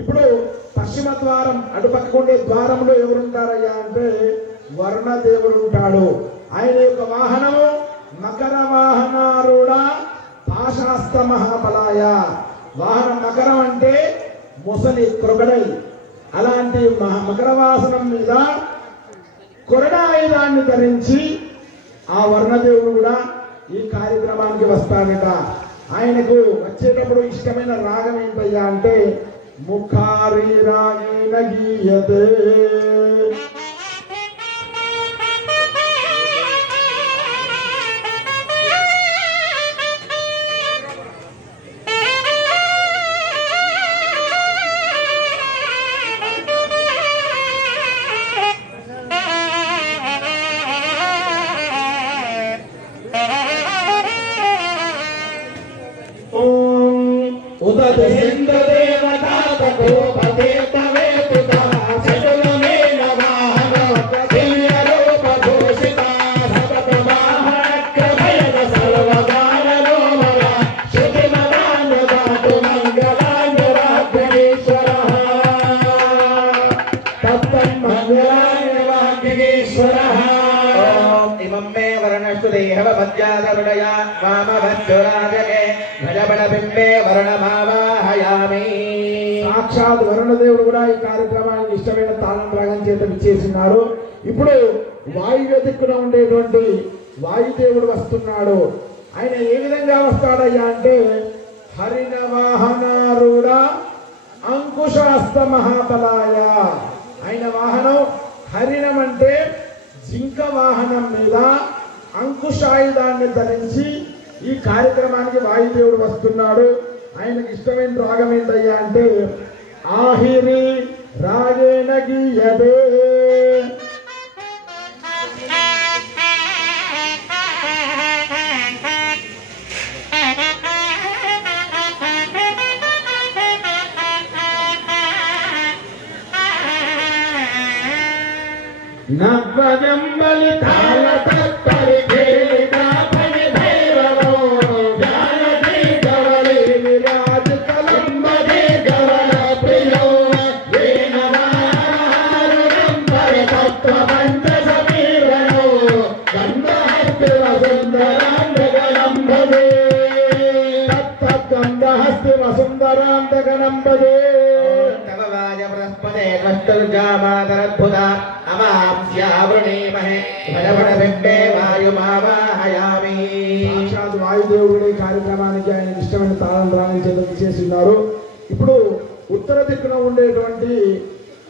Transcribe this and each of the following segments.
ఇప్పుడు పశ్చిమ ద్వారం అటుపక్కుండే ద్వారంలో ఎవరుంటారయ్యా అంటే వరుణదేవుడు ఉంటాడు. ఆయన యొక్క వాహనము మకర వాహనారూఢ పాశాస్త మహాబలాయ. వాహనం మకరం అంటే ముసలి క్రొకడై. అలాంటి మకర వాహనం మీద కొరడాయుధాన్ని ధరించి ఆ వరుణదేవుడు కూడా ఈ కార్యక్రమానికి వస్తాడట. ఆయనకు వచ్చేటప్పుడు ఇష్టమైన రాగం ఏంటయ్యా అంటే ముఖారి రాగేన గీయతే. సాక్షాత్ వరుణదేవుడు కూడా ఈ కార్యక్రమానికి ఇష్టమైన తాళం రాగం చేత విచ్చేసినారు. ఇప్పుడు వాయువ్య దిక్కున ఉండేటువంటి వాయుదేవుడు వస్తున్నాడు. ఆయన ఏ విధంగా వస్తాడయ్యా అంటే హరిణ వాహనారూఢ అంకుశాస్త మహాబలాయ. ఆయన వాహనం హరిణం అంటే జింక వాహనం మీద అంకుశాయుధాన్ని ధరించి ఈ కార్యక్రమానికి వాయుదేవుడు వస్తున్నాడు. ఆయనకి ఇష్టమైన రాగం ఏంటయ్యా అంటే ఆహిరి రాగేన గీయతే. నవ్వజంబలి తాళ తప్పరి కేలికా పని భైరవో జానకి గవలి విరాజ కలంబది గవల ప్రియో వేణవారుణం పరితత్వ పంచ సమీరణో గంధహస్తి వసుంధరాంధగణంబదే తత్తగంధహస్తి వసుంధరాంధగణంబదే. ృజామాతరద్భుత అమాంస్యావృణీమహే భజబడబింబే వాయుమావాహయామి. సాక్షాత్ వాయుదేవుడు ఈ కార్యక్రమానికి ఆయన ఇష్టమైన తాళం రాగం చేత చేస్తున్నారు. ఇప్పుడు ఉత్తర దిక్కున ఉండేటువంటి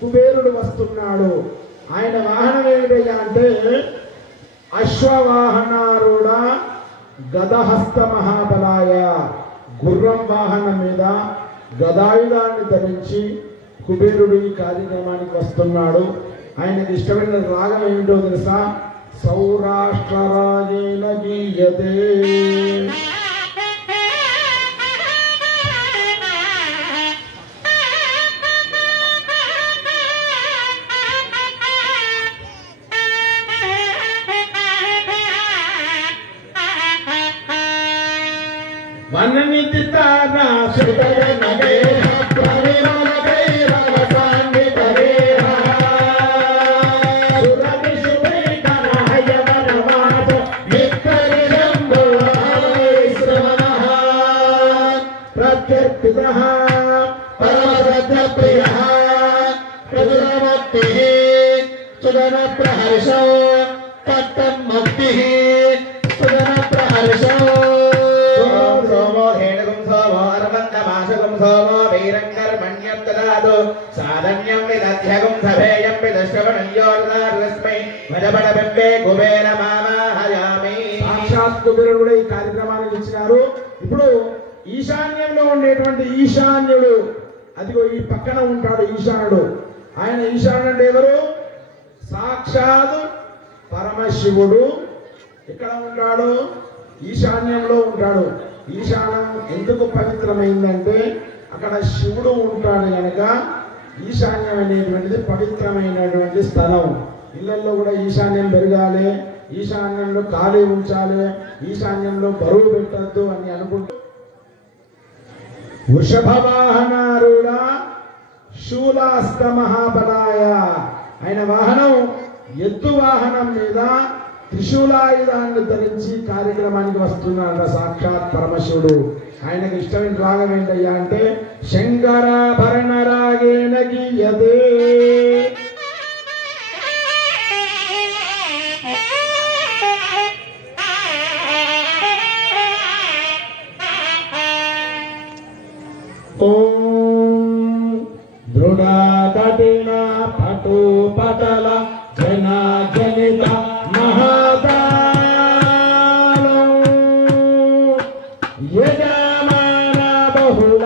కుబేరుడు వస్తున్నాడు. ఆయన వాహనం ఏమిటయ్యా అంటే అశ్వవాహనారూఢ గదహస్త మహాబలాయ. గుర్రం వాహనం మీద గదాయుధాన్ని ధరించి కుబేరుడు ఈ కార్యక్రమానికి వస్తున్నాడు. ఆయనకి ఇష్టమైన రాగం ఏమిటో తెలుసా? సౌరాష్ట్ర రాగేన గీయతే. వననిధితారా సుతర నగేహ ప్రవిమల భైరవ సాన్నిధేహ సురభి శుభైకర హయవనవాస మిత్రరిజంబో శ్రవణః ప్రత్యర్పితః పరమశ్రద్ధప్రియః ప్రజురమక్తిః సుదన ప్రహర్షో తట్టం మక్తిః సుదన ప్రహర్షో సాధన్యం విదధ్యగం సభేయం విదశ్రవణయోర్దారస్మై భజబడబింబే కుబేర మావాహయామి. సాక్షాత్ కుబేరుడు కూడా ఈ కార్యక్రమానికి ఇచ్చినారు. ఇప్పుడు ఈశాన్యంలో ఉండేటువంటి ఈశాన్యుడు అదిగో ఈ పక్కన ఉంటాడు ఈశానుడు. ఆయన ఈశానుడు అంటే ఎవరు? సాక్షాత్ పరమశివుడు. ఎక్కడ ఉంటాడు? ఈశాన్యంలో ఉంటాడు. ఈశాన్యం ఎందుకు పవిత్రమైందంటే అక్కడ శివుడు ఉంటాడు కనుక ఈశాన్యం అనేటువంటిది పవిత్రమైనటువంటి స్థలం. ఇళ్లలో కూడా ఈశాన్యం పెరగాలి, ఈశాన్యంలో ఖాళీ ఉంచాలి, ఈశాన్యంలో బరువు పెట్టద్దు అని అనుకుంటూ వృషభ వాహనారూఢ శూలాస్త మహాబలాయ. ఆయన వాహనం ఎద్దు వాహనం మీద త్రిశూలాయుధాన్ని ధరించి కార్యక్రమానికి వస్తున్నాడు సాక్షాత్ పరమశివుడు. ఆయనకి ఇష్టమైన రాగం ఏంటయ్యా అంటే శంకరాభరణ రాగేణ గీయతే. ఓం దృఢ కఠిన పటు పటల జన జనిత మహాదాలం యజమాన బహుళ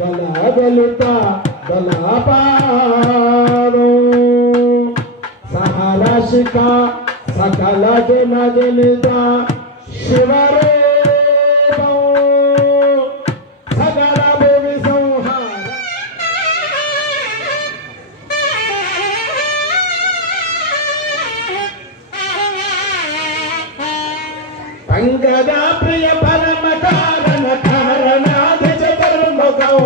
బల బలిత బలపాలం సహరసిక సకల జన జనిత శివరూపం సకల భూమి సంహార పంకజా ప్రియ పరమ కారణ కారణాధ చతుర్ముఖౌ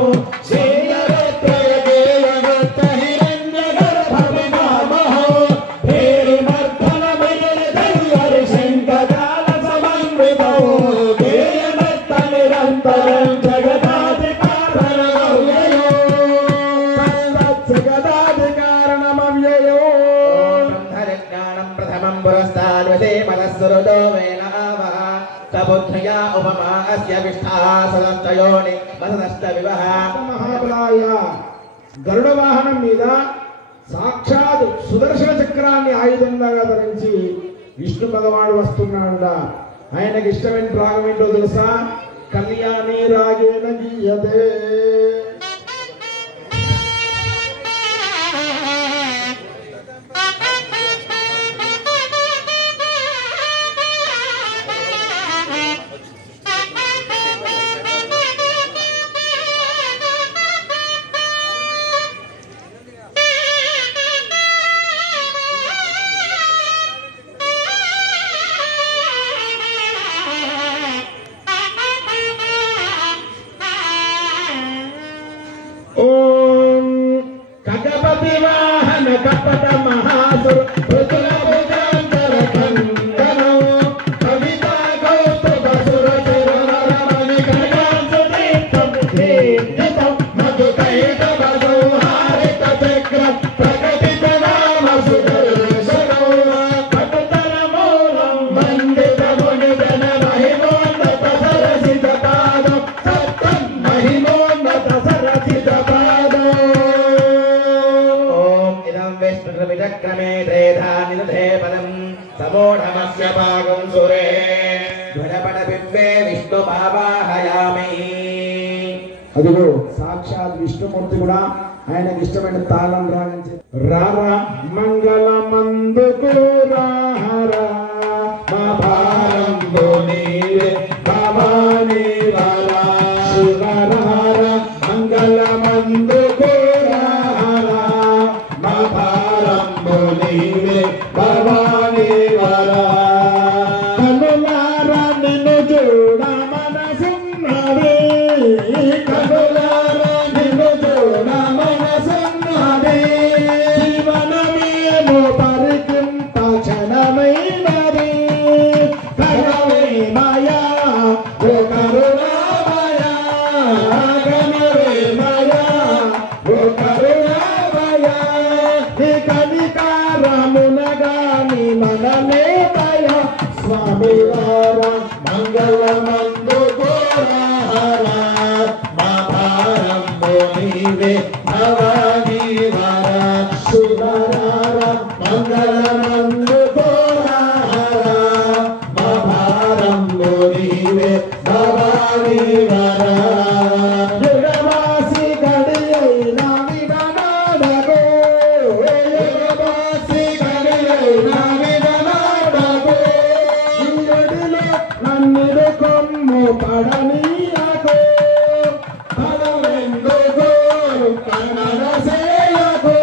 మహాబలాయ. గరుడ వాహనం మీద సాక్షాత్ సుదర్శన చక్రాన్ని ఆయుధంగా ధరించి విష్ణు భగవానుడు వస్తున్నాడ. ఆయనకి ఇష్టమైన రాగం ఏంటో తెలుసా? కళ్యాణి రాగేణ గీయతే. ఓం ఖగపతి వాహన కపట మహాసుర రుద్ర భుజాంతర కందనో కవిత కౌతుక సుర చిరమణి కనకాంశదీప్తం దీప్తం మధుకైట మధుహారిత చక్ర ప్రకటిత నామ సుదర్శనో కటుతర మూలం మండిత మునిజన మహిమోన్నత సరసిత పాదం సత్తం మహిమోన్నత సరసిత విచక్రమే త్రేధానిధే పదం సమోఢమస్య భాగం సురే ధ్వజపట బింబే విష్ణు భావాహయామి. అదిగో సాక్షాత్ విష్ణుమూర్తి కూడా ఆయనకి ఇష్టమైన తాళం రాగించి రారా మంగళ మందుకు రారా మా భారంలో నీవే భవానీ రారా శివరారా మంగళ మందుకు రారా మా భారంలో నీవే భవానీ రారా. కనులారా నిన్ను చూడ మనసున్నది కనులారా నిన్ను చూడ మనసున్నది జీవనమేమో పరికింప క్షణమైనది కనవే మాయా ఓ కరుణామయా కనవే మాయా ఓ కరుణామయా నీ కనికారమునగాని మనమే దయా స్వామి వారా మంగళమందు గోరారా మా భారంలో నీవే భవానీ వారా శివరారా మంగళమందు గోరారా మా భారంలో నీవే భవానీ వారా. యుగవాసి గడియైనా విననాడగో యుగవాసి గడియైనా విననాడగో ఈయడిలో నన్నిడు కొమ్ము పడనీయగో పడవెందుగో కనరసేయగో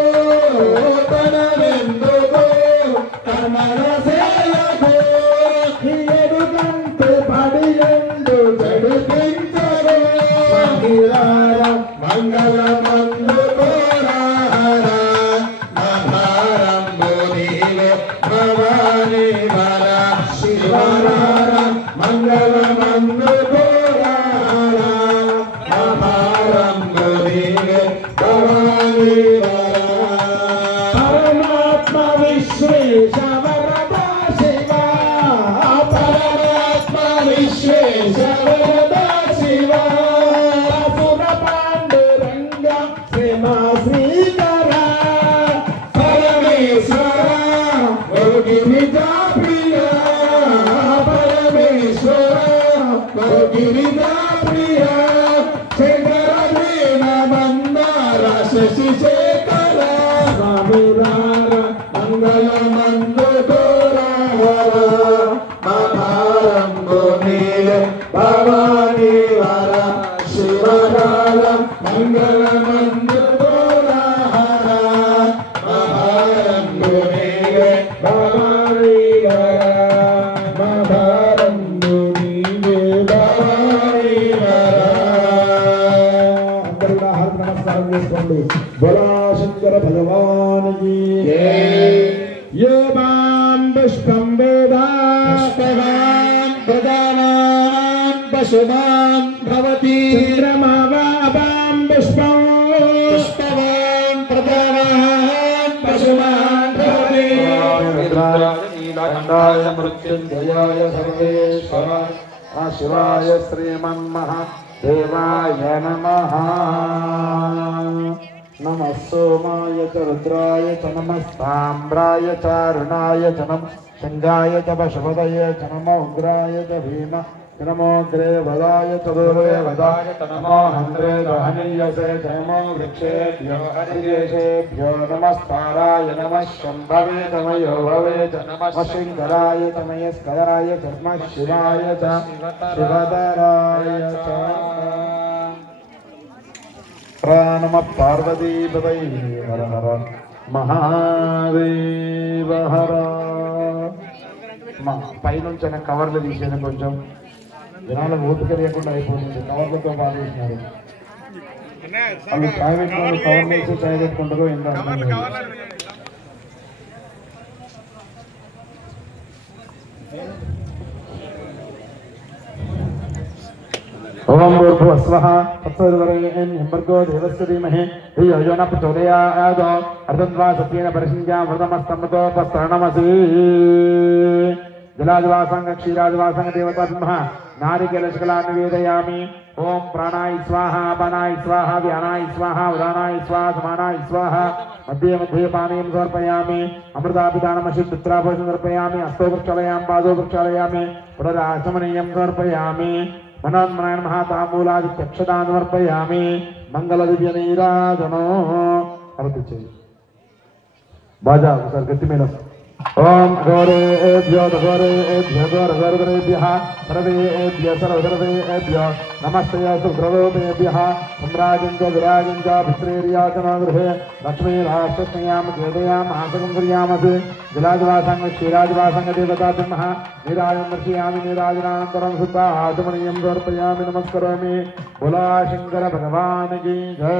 భవానీ పరమాత్మ విశ్వేశ వరదా శివ పరమాత్మ విశ్వేశ వరదా శివ అసుర పాండురంగ శ్రీమ శ్రీధర పరమేశ్వర గిరిజా ప్రియ పరమేశ్వర గిరిజా ప్రియ శంకర వీణ మందార శశి శేఖర స్వామిరార మంగళ మందుకోర మహారంభు నీల భవానీ వర శివరార మంగళ మందుకోర మహారంభు నీల భవానీ వర మహారంభు నీల భవానీ వర అందరూ కూడా హారతి నమస్కారం చేసుకోండి. బోలా శంకర భగవానికి ఏ మాం పుష్పం వేద పుష్పవాన్ ప్రదానాన్ పశుమాన్ భవతి చంద్రమావాం పుష్పం పుష్పవాన్ ప్రదానాన్ పశుమాన్ భవతి నీలకంఠాయ మృత్యుంజయాయ సర్వేశ్వర శివాయ శ్రీమన్మహాదేవాయ నమః. नमः सोमाय च रुद्राय च नमस्ताम्राय च अरुणाय च नमः शङ्गाय च पशुपतये च नमो उग्राय च भीम नमोग्रे वदाय च दूरे वदाय च नमो हन्त्रे दहनीयसे च नमो वृक्षेभ्यो हरिकेशेभ्यो नमस्काराय नमः शम्भवे तमयो भवे च नमः शङ्कराय तमयस्कराय च नमः शिवाय च शिवधराय च नम पार्वतीपतये हर हर महादेव हर. పైనుంచి కవర్లు తీసేది కొంచెం జనాలు ఓపిక లేకుండా అయిపోతుంది. కవర్లతో బాగా చేసినారు. వాళ్ళు చాయ్ పెట్టుకున్నారు, కవర్లు వేసి చాయ్ పెట్టుకుంటారు. ఎంత ओम भूर्भुवस्वः तत्सवितुर्वरेण्यं देवस्य धीमहि धियो यो न प्रचोदयात् अर्धन्वा सत्येन परिषिञ्जामृतमस्तमृतोपस्तरणमसि. जलादिवासं क्षीरादिवासं देवताब्रह्म नारिकेलशकलां निवेदयामि. ओम प्राणाय स्वाहा अपानाय स्वाहा व्यानाय स्वाहा उदानाय स्वाहा समानाय स्वाहा मध्ये मध्ये पानीं समर्पयामि. अमृतापिदानमशिद्राभूषणं समर्पयामि. हस्तो प्रक्षालयामि पादो प्रक्षालयामि पुनराचमनीयं समर्पयामि. मनोन्मनायण महातांबूलादित्यक्षतां समर्पयामि. मंगलदिव्य नीराजनो अर्पिते बाजा सर गति में ओम गौरेभ्यो गौरेभ्यो गौरगौरेभ्यः सर्वेभ्यः सर्वसर्वेभ्यो नमस्ते सुग्रवोभ्यः सम्राजं च विराजं च भित्रेर्याचनो गृहे लक्ष्मीराष्ट्रस्मयां केदयाम् आसनं क्रियामसि. विलाजवासं क्षीराजवासं देवताब्रह्मः नीराजं दर्शयामि. नीराजनानन्तरं शुद्धाचमनीयं समर्पयामि. नमस्करोमि. बोला शंकर भगवान की जय.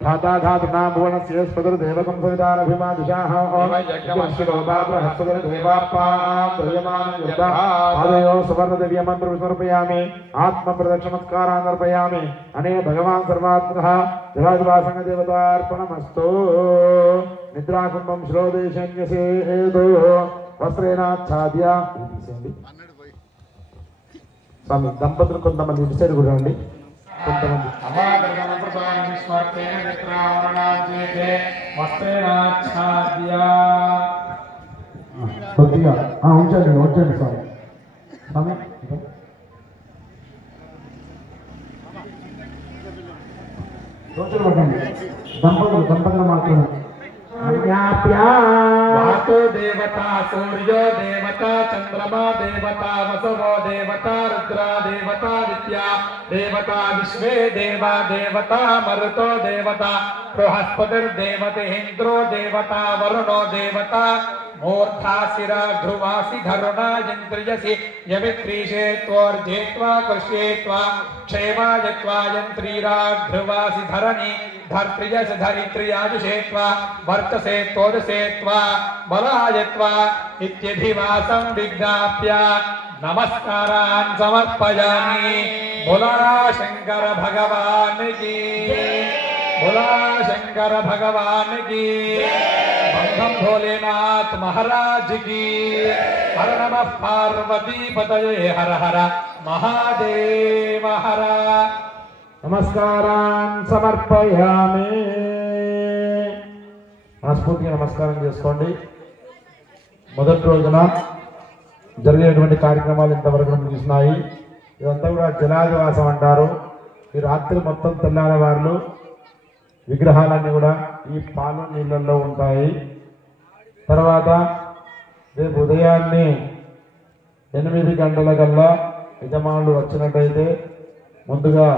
धाता धातुनां भुवनस्य स्पदुर्देवकं सवितारभिमादिशाः ओम यज्ञमस्तिरोपाप्रहस्पतिर्देवाप्पां दयमानं यद्धा पादयो सुवर्णदिव्यमन्त्रं समर्पयामि. आत्मप्रदक्षिणमस्कारान् समर्पयामि. अने भगवान् सर्वात्मकः विराजवासं देवतार्पणमस्तु. निद्राकुम्भं श्रोदेशन्यसेदो वस्त्रेणाच्छाद्य स्वामी దంపతులు కొంతమంది ఇటు సైడ్ కూడా రండి. కొంతమంది కొద్దిగా ఉంచండి ఉంచండి స్వామి. స్వామి రోజులు పట్టండి. దంపతులు మాత్రమే. वातो देवता सूर्यो देवता चंद्रमा देवता वसवो देवता रुद्रा देवता दित्या देवता विश्वे देवा देवता मरुतो देवता बृहस्पतिर्देवते इंद्रो देवता वरुणो देवता मूर्धाशिरा ध्रुवासि धरुणा यंत्रियसि यमित्रीशे त्वर्जेत्वा कृष्येत्वा क्षेमायत्वा यंत्रीरा ध्रुवासि धरणी धर्त्रियस धरित्रियाजुषेत्वा वर्चसे त्वोदसेत्वा बलायत्वा इत्यभिवासं विज्ञाप्य नमस्कारान् समर्पयामि. बोला शंकर भगवान की बोला शंकर भगवान की, बम भोलेनाथ महाराज की। हर नमः पार्वती पतये हर हर महादेव हर। నమస్కారాన్ సమర్పయామి. మనస్ఫూర్తిగా నమస్కారం చేసుకోండి. మొదటి రోజున జరిగేటువంటి కార్యక్రమాలు ఇంతవరకు ముగిస్తున్నాయి. ఇదంతా కూడా జలాదివాసం అంటారు. ఈ రాత్రి మొత్తం తెల్లారవార్లు విగ్రహాలన్నీ కూడా ఈ పాలు నీళ్ళల్లో ఉంటాయి. తర్వాత రేపు ఉదయాన్నే 8 గంటల కల్లా యజమానులు వచ్చినట్టయితే ముందుగా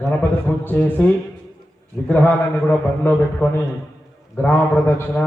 గణపతి పూజ చేసి విగ్రహాలన్నీ కూడా బండిలో పెట్టుకొని గ్రామ ప్రదక్షిణ